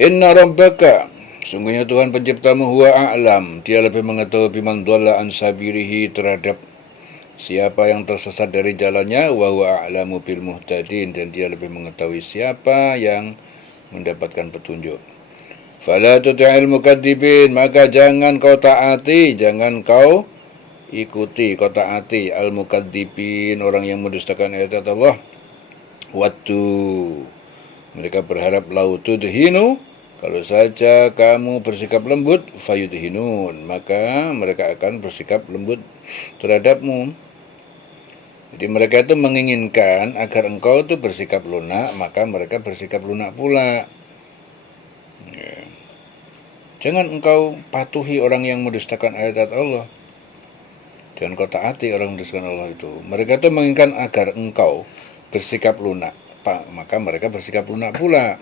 Inna rabbaka, sungguhnya Tuhan penciptamu huwa a'lam, dia lebih mengetahui biman dhalla an sabirihi, terhadap siapa yang tersesat dari jalannya, wa huwa a'lamu bil muhtadin, dan dia lebih mengetahui siapa yang mendapatkan petunjuk. Fala tuti'il mukadzibin, maka jangan kau taati, jangan kau ikuti, kau taati al mukadzibin, orang yang mendustakan ayat Allah. Wattu, mereka berharap lau tudhinu, kalau saja kamu bersikap lembut, fayudhinun, maka mereka akan bersikap lembut terhadapmu. Jadi mereka itu menginginkan agar engkau itu bersikap lunak, maka mereka bersikap lunak pula. Ya. Jangan engkau patuhi orang yang mendustakan ayat-ayat Allah, dan kau taati orang yang mendustakan Allah itu. Mereka itu menginginkan agar engkau bersikap lunak, maka mereka bersikap lunak pula.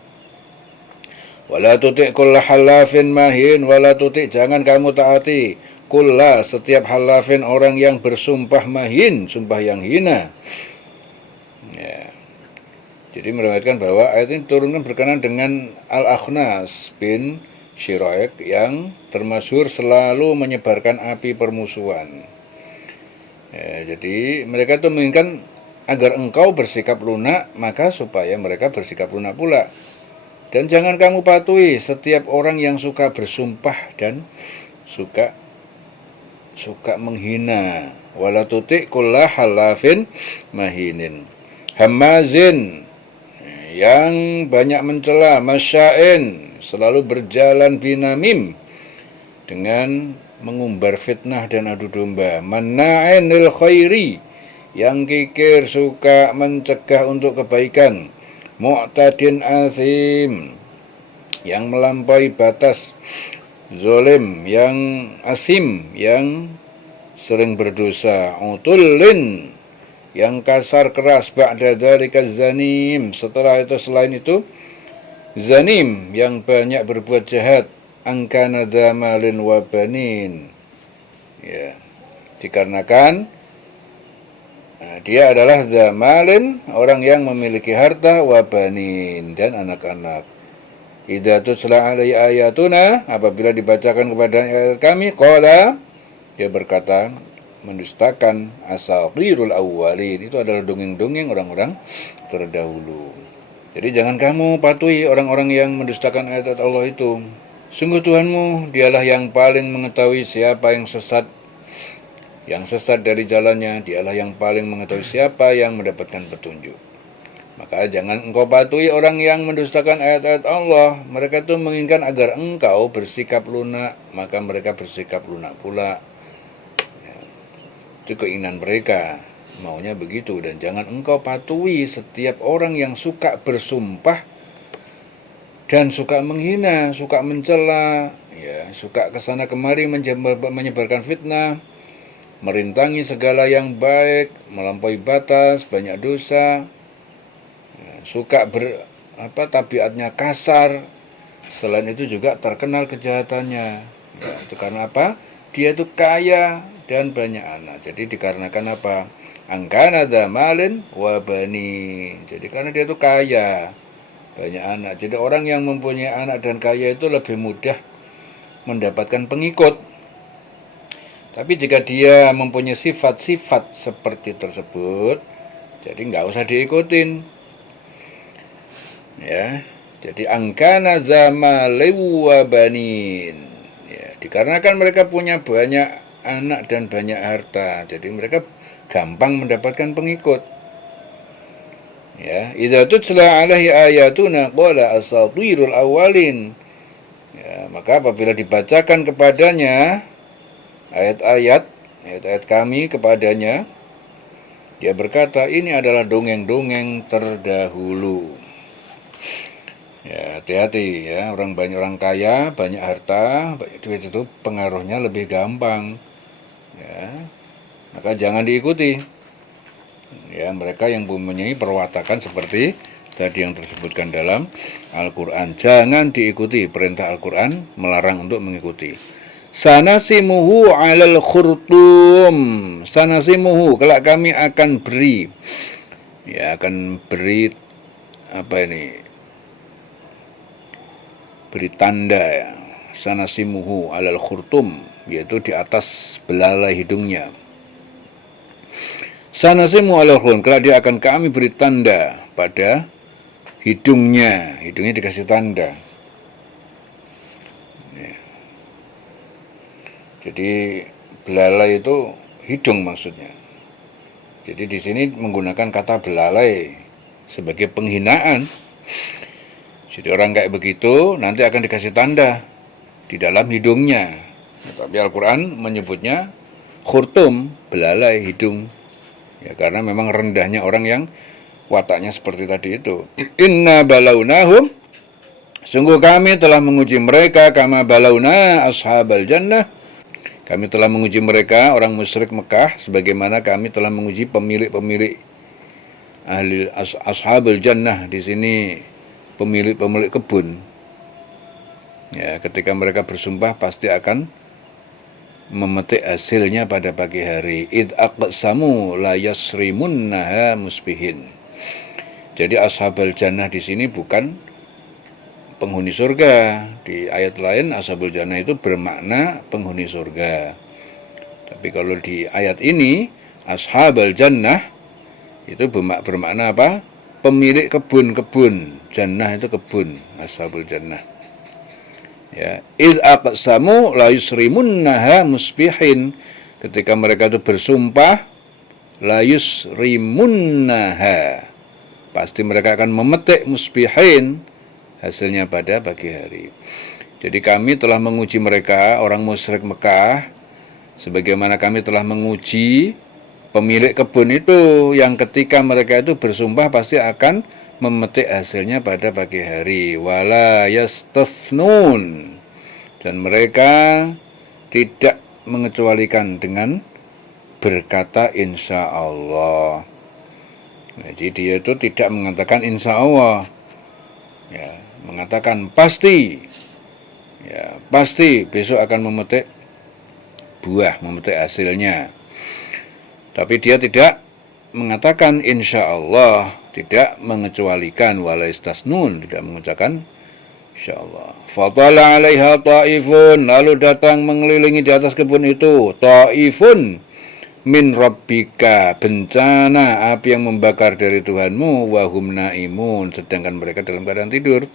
Wala tuti' kulla halafin mahin, wala tuti', jangan kamu taati kulla, setiap halafin, orang yang bersumpah mahin, sumpah yang hina. Ya. Jadi meriwayatkan bahwa ayat ini turunkan berkenaan dengan Al-Akhnas bin Syiraik yang termasyhur selalu menyebarkan api permusuhan. Ya, jadi mereka itu menginginkan agar engkau bersikap lunak, maka supaya mereka bersikap lunak pula. Dan jangan kamu patuhi setiap orang yang suka bersumpah dan suka menghina. Wala tuti' kulla halafin mahinin. Hamazin, yang banyak mencela, masya'in, selalu berjalan binamim, dengan mengumbar fitnah dan adu domba, manna'in lil khairi, yang kikir suka mencegah untuk kebaikan, mu'tadin azim, yang melampaui batas, zolim, yang asim, yang sering berdosa, utullin, yang kasar keras, ba'da dzalika zanim, setelah itu, selain itu, zanim, yang banyak berbuat jahat, angkana dzamalin wa banin. Ya, dikarenakan dia adalah dzamalin, orang yang memiliki harta, wa banin, dan anak-anak. Idza tutla alaihi ayatuna, apabila dibacakan kepada ayat kami, qala, dia berkata, mendustakan asatirul awwalin, itu adalah dongeng-dongeng orang-orang terdahulu. Jadi jangan kamu patuhi orang-orang yang mendustakan ayat Allah itu. Sungguh Tuhanmu, dialah yang paling mengetahui siapa yang sesat dari jalannya, dialah yang paling mengetahui siapa yang mendapatkan petunjuk. Maka jangan engkau patuhi orang yang mendustakan ayat-ayat Allah. Mereka itu menginginkan agar engkau bersikap lunak, maka mereka bersikap lunak pula. Itu keinginan mereka, maunya begitu. Dan jangan engkau patuhi setiap orang yang suka bersumpah dan suka menghina, suka mencela, ya, suka kesana kemari menyebarkan fitnah, merintangi segala yang baik, melampaui batas, banyak dosa, ya, suka tabiatnya kasar. Selain itu juga terkenal kejahatannya. Ya, itu karena apa? Dia itu kaya dan banyak anak. Jadi dikarenakan apa? Angkana dzamalin wa bani. Jadi karena dia itu kaya, banyak anak. Jadi orang yang mempunyai anak dan kaya itu lebih mudah mendapatkan pengikut. Tapi jika dia mempunyai sifat-sifat seperti tersebut, jadi nggak usah diikutin. Ya, jadi angkana dzamalin wa banin. Ya, dikarenakan mereka punya banyak anak dan banyak harta, jadi mereka gampang mendapatkan pengikut. Ya, idza tutla alaihi ayatuna qala asatirul awwalin. Ya, maka apabila dibacakan kepadanya ayat-ayat kami kepadanya, dia berkata, ini adalah dongeng-dongeng terdahulu. Ya, hati-hati ya, banyak orang kaya, banyak harta, banyak duit itu pengaruhnya lebih gampang. Ya, maka jangan diikuti. Ya, mereka yang mempunyai perwatakan seperti tadi yang tersebutkan dalam Al-Quran. Jangan diikuti, perintah Al-Quran melarang untuk mengikuti. Sanasimuhu alal khurtum. Sanasimuhu, kelak kami akan beri. Ya, akan beri apa ini? beri tanda ya, sanasimuhu alal khurtum, yaitu di atas belalai hidungnya. Sanasimu alal khurtum, karena dia akan kami beri tanda pada hidungnya dikasih tanda. Ya. Jadi belalai itu hidung maksudnya. Jadi di sini menggunakan kata belalai sebagai penghinaan. Jadi orang kayak begitu nanti akan dikasih tanda di dalam hidungnya. Tapi Al-Quran menyebutnya khurtum, belalai hidung. Ya karena memang rendahnya orang yang wataknya seperti tadi itu. Inna balaunahum, sungguh kami telah menguji mereka kama balauna ashabal jannah. Kami telah menguji mereka orang musyrik Mekah sebagaimana kami telah menguji pemilik-pemilik ahli ashabul jannah, di sini pemilik-pemilik kebun. Ya, ketika mereka bersumpah pasti akan memetik hasilnya pada pagi hari. Id aqsamu la yasrimunnaha musbihin. Jadi ashabul jannah di sini bukan penghuni surga. Di ayat lain ashabul jannah itu bermakna penghuni surga. Tapi kalau di ayat ini ashabul jannah itu bermakna apa? Pemilik kebun-kebun. Jannah itu kebun, ashabul jannah. Ya, id aqsamu la yusrimunnaha musbihin. Ketika mereka itu bersumpah la yusrimunnaha, pasti mereka akan memetik musbihin, hasilnya pada pagi hari. Jadi kami telah menguji mereka orang musyrik Mekah sebagaimana kami telah menguji pemilik kebun itu yang ketika mereka itu bersumpah pasti akan memetik hasilnya pada pagi hari. Wala yastasnun, dan mereka tidak mengecualikan dengan berkata insya Allah. Jadi dia itu tidak mengatakan insya Allah, ya, mengatakan pasti, ya pasti besok akan memetik buah, memetik hasilnya. Tapi dia tidak mengatakan insya Allah, tidak mengecualikan wala istasnun, tidak mengucapkan insya Allah. Fatala alaiha ta'ifun, lalu datang mengelilingi di atas kebun itu ta'ifun min rabbika, bencana api yang membakar dari Tuhanmu, wahum naimun, sedangkan mereka dalam keadaan tidur.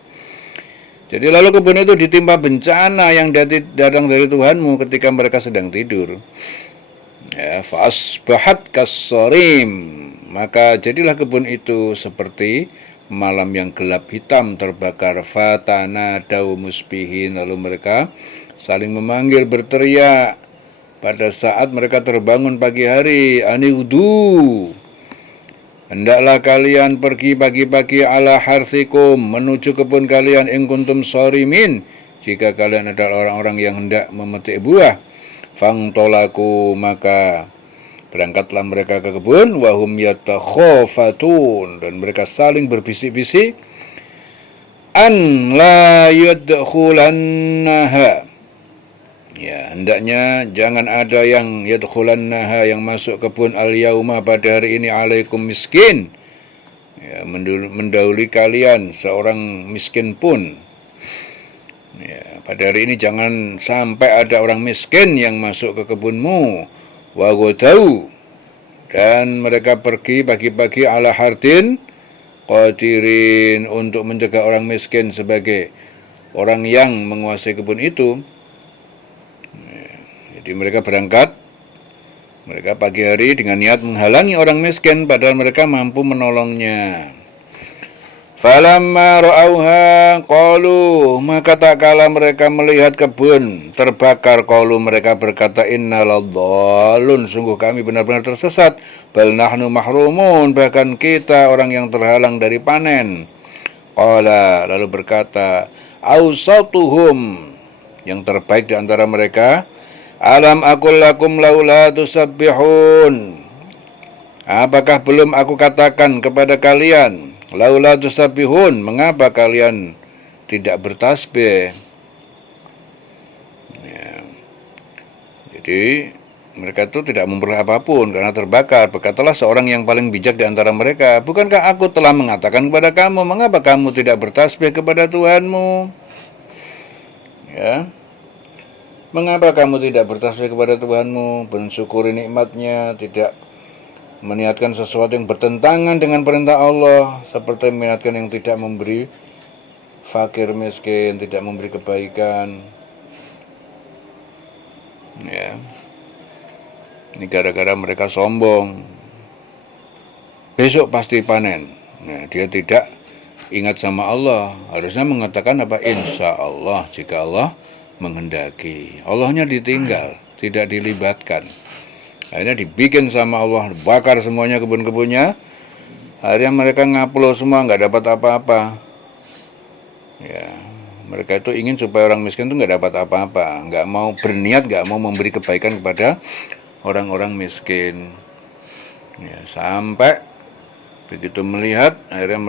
Jadi lalu kebun itu ditimpa bencana yang datang dari Tuhanmu ketika mereka sedang tidur. Ya, fasbahat kassarim, maka jadilah kebun itu seperti malam yang gelap hitam terbakar. Fatana dau musbihin, lalu mereka saling memanggil berteriak pada saat mereka terbangun pagi hari. Aniudu, hendaklah kalian pergi pagi-pagi ala harthikum, menuju kebun kalian, in kuntum shorimin, jika kalian adalah orang-orang yang hendak memetik buah. Fangtolaku, maka berangkatlah mereka ke kebun. Wahum yatakhofatun, dan mereka saling berbisik-bisik. An la yadkhulannaha, ya hendaknya jangan ada yang yadkhulannaha, yang masuk kebun al-yauma, pada hari ini, alaikum miskin, ya, mendahului kalian seorang miskin pun. Ya, pada hari ini jangan sampai ada orang miskin yang masuk ke kebunmu. Wa godau, dan mereka pergi pagi-pagi ala hardin qadirin, untuk mencegah orang miskin sebagai orang yang menguasai kebun itu. Jadi mereka berangkat, mereka pagi hari dengan niat menghalangi orang miskin, padahal mereka mampu menolongnya. Falamma ra'auha qalu, maka tak kala mereka melihat kebun terbakar, qalu, mereka berkata, innaladzalun, sungguh kami benar-benar tersesat, bal nahnu mahrumun, bahkan kita orang yang terhalang dari panen. Qala, lalu berkata, ausatuhum, yang terbaik di antara mereka, alam aqul lakum laula tusabbihun, apakah belum aku katakan kepada kalian, laula tusabbihun, mengapa kalian tidak bertasbih? Ya. Jadi mereka itu tidak memperoleh apapun karena terbakar. Berkatalah seorang yang paling bijak di antara mereka, bukankah aku telah mengatakan kepada kamu, mengapa kamu tidak bertasbih kepada Tuhanmu? Ya, mengapa kamu tidak bertasbih kepada Tuhanmu, mensyukuri nikmatnya, tidak meniatkan sesuatu yang bertentangan dengan perintah Allah, seperti meniatkan yang tidak memberi fakir miskin, tidak memberi kebaikan. Ya, ini gara-gara mereka sombong. Besok pasti panen. Nah, dia tidak ingat sama Allah. Harusnya mengatakan apa? Insya Allah, jika Allah menghendaki. Allahnya ditinggal, tidak dilibatkan. Akhirnya dibikin sama Allah, bakar semuanya kebun-kebunnya. Akhirnya mereka ngaplo semua, nggak dapat apa-apa. Ya, mereka itu ingin supaya orang miskin itu nggak dapat apa-apa, nggak mau berniat, nggak mau memberi kebaikan kepada orang-orang miskin. Ya, sampai begitu melihat, akhirnya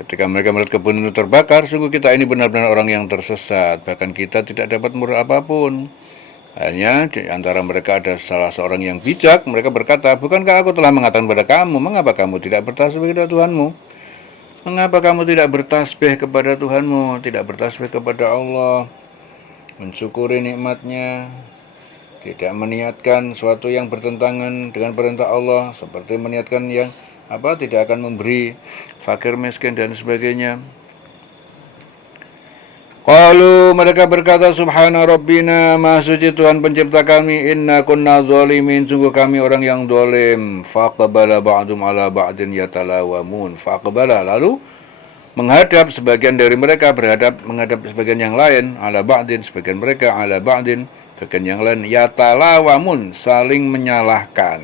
ketika mereka melihat kebun itu terbakar, sungguh kita ini benar-benar orang yang tersesat, bahkan kita tidak dapat murid apapun. Hanya di antara mereka ada salah seorang yang bijak, mereka berkata, bukankah aku telah mengatakan kepada kamu, mengapa kamu tidak bertasbih kepada Tuhanmu? Mengapa kamu tidak bertasbih kepada Tuhanmu, tidak bertasbih kepada Allah, mensyukuri nikmatnya, tidak meniatkan sesuatu yang bertentangan dengan perintah Allah, seperti meniatkan yang tidak akan memberi fakir miskin dan sebagainya. Qalu, mereka berkata, subhana rabbina, maha suci Tuhan pencipta kami, inna kunna zalimin, sungguh kami orang yang zalim. Faqbala ba'dum ala ba'din yatalawamun. Faqbala, lalu menghadap sebagian dari mereka menghadap sebagian yang lain, ala ba'din, sebagian mereka ala ba'din, sebagian yang lain yatalawamun, saling menyalahkan.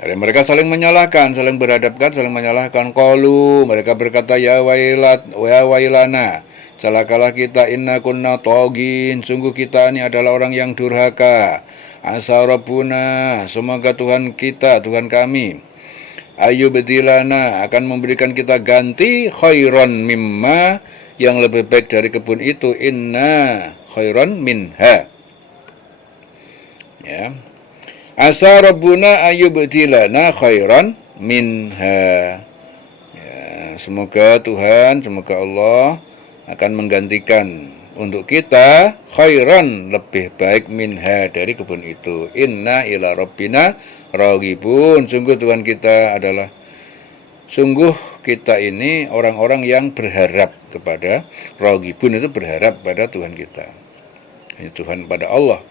Jadi mereka saling menyalahkan, saling berhadapkan, saling menyalahkan. Qalu, mereka berkata, ya wailana, celakalah kita, inna kunna togin, sungguh kita ini adalah orang yang durhaka. Asa rabbuna, semoga Tuhan kita, Tuhan kami, ayu bedilana, akan memberikan kita ganti khairan mimma, yang lebih baik dari kebun itu, inna khairan minha. Ya, asa rabbuna ayu bedilana khairan minha. Ya, semoga Tuhan, semoga Allah akan menggantikan untuk kita khairan, lebih baik minha, dari kebun itu. Inna ila rabbina raghibun, sungguh Tuhan kita adalah, sungguh kita ini orang-orang yang berharap kepada, raghibun itu berharap pada Tuhan kita, ini Tuhan pada Allah.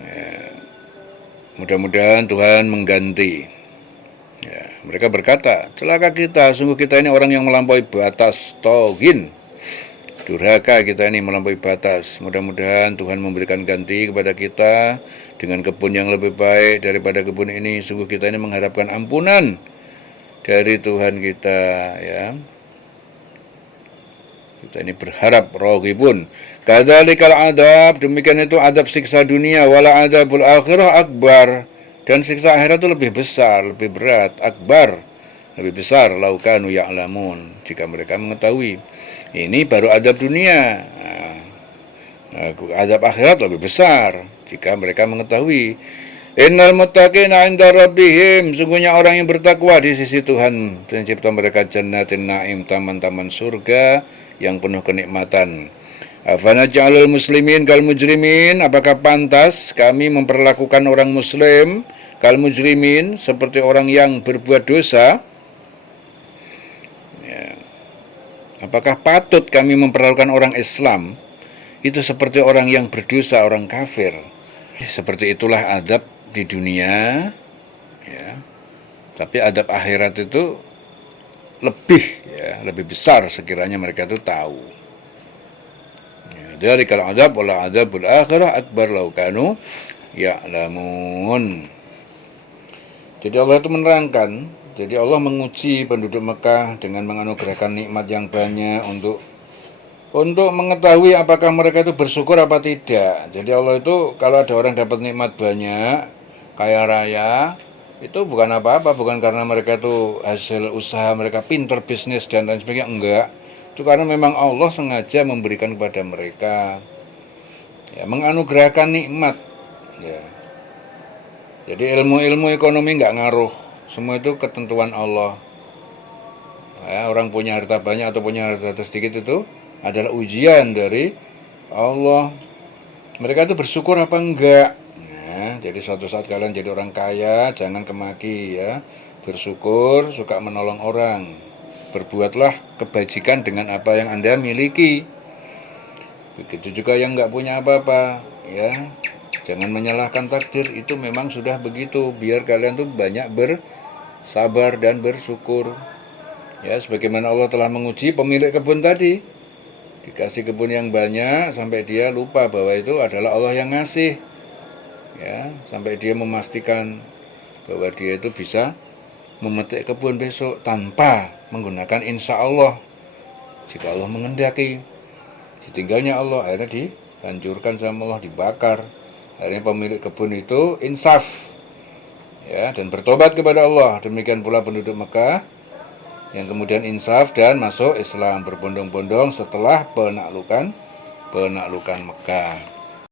Ya, mudah-mudahan Tuhan mengganti. Ya, mereka berkata, celaka kita, sungguh kita ini orang yang melampaui batas, togin, durhaka kita ini melampaui batas. Mudah-mudahan Tuhan memberikan ganti kepada kita dengan kebun yang lebih baik daripada kebun ini. Sungguh kita ini mengharapkan ampunan dari Tuhan kita, ya. Kita ini berharap, raghibun. Kadzalikal adab, demikian itu adab siksa dunia, wala adabul akhirah akbar, dan siksa akhirat itu lebih besar, lebih berat, akbar, lebih besar, laukanu ya'lamun, jika mereka mengetahui. Ini baru adab dunia. Adab akhirat lebih besar jika mereka mengetahui. Innal muttaqina 'inda rabbihim, sungguhnya orang yang bertakwa di sisi Tuhan pencipta mereka, jannatin na'im, taman-taman surga yang penuh kenikmatan. Afanaj'alul muslimin kal mujrimin, apakah pantas kami memperlakukan orang muslim kal mujrimin, seperti orang yang berbuat dosa? Ya. Apakah patut kami memperlakukan orang Islam itu seperti orang yang berdosa, orang kafir? Seperti itulah adab di dunia, ya. Tapi adab akhirat itu lebih besar sekiranya mereka itu tahu. Dari kalau adab wala adabul akhirah akbar law kanu ya'lamun. Jadi Allah itu menerangkan, jadi Allah menguji penduduk Mekah dengan menganugerahkan nikmat yang banyak untuk mengetahui apakah mereka itu bersyukur apa tidak. Jadi Allah itu kalau ada orang dapat nikmat banyak, kaya raya, itu bukan apa-apa, bukan karena mereka itu hasil usaha mereka, pinter bisnis dan lain sebagainya, enggak. Itu karena memang Allah sengaja memberikan kepada mereka, ya, menganugerahkan nikmat, ya. Jadi ilmu-ilmu ekonomi enggak ngaruh, semua itu ketentuan Allah. Ya, orang punya harta banyak atau punya harta sedikit itu adalah ujian dari Allah. Mereka itu bersyukur apa enggak? Ya, jadi suatu saat kalian jadi orang kaya, jangan kemaki ya. Bersyukur, suka menolong orang. Berbuatlah kebajikan dengan apa yang Anda miliki. Begitu juga yang enggak punya apa-apa, ya. Jangan menyalahkan takdir, itu memang sudah begitu. Biar kalian tuh banyak bersabar dan bersyukur. Ya, sebagaimana Allah telah menguji pemilik kebun tadi. Dikasih kebun yang banyak sampai dia lupa bahwa itu adalah Allah yang ngasih. Ya, sampai dia memastikan bahwa dia itu bisa memetik kebun besok tanpa menggunakan insya Allah. Jika Allah mengendaki, ditinggalnya Allah, akhirnya dihancurkan sama Allah, dibakar. Akhirnya pemilik kebun itu insaf, ya, dan bertobat kepada Allah. Demikian pula penduduk Mekah yang kemudian insaf dan masuk Islam berbondong-bondong setelah penaklukan Mekah.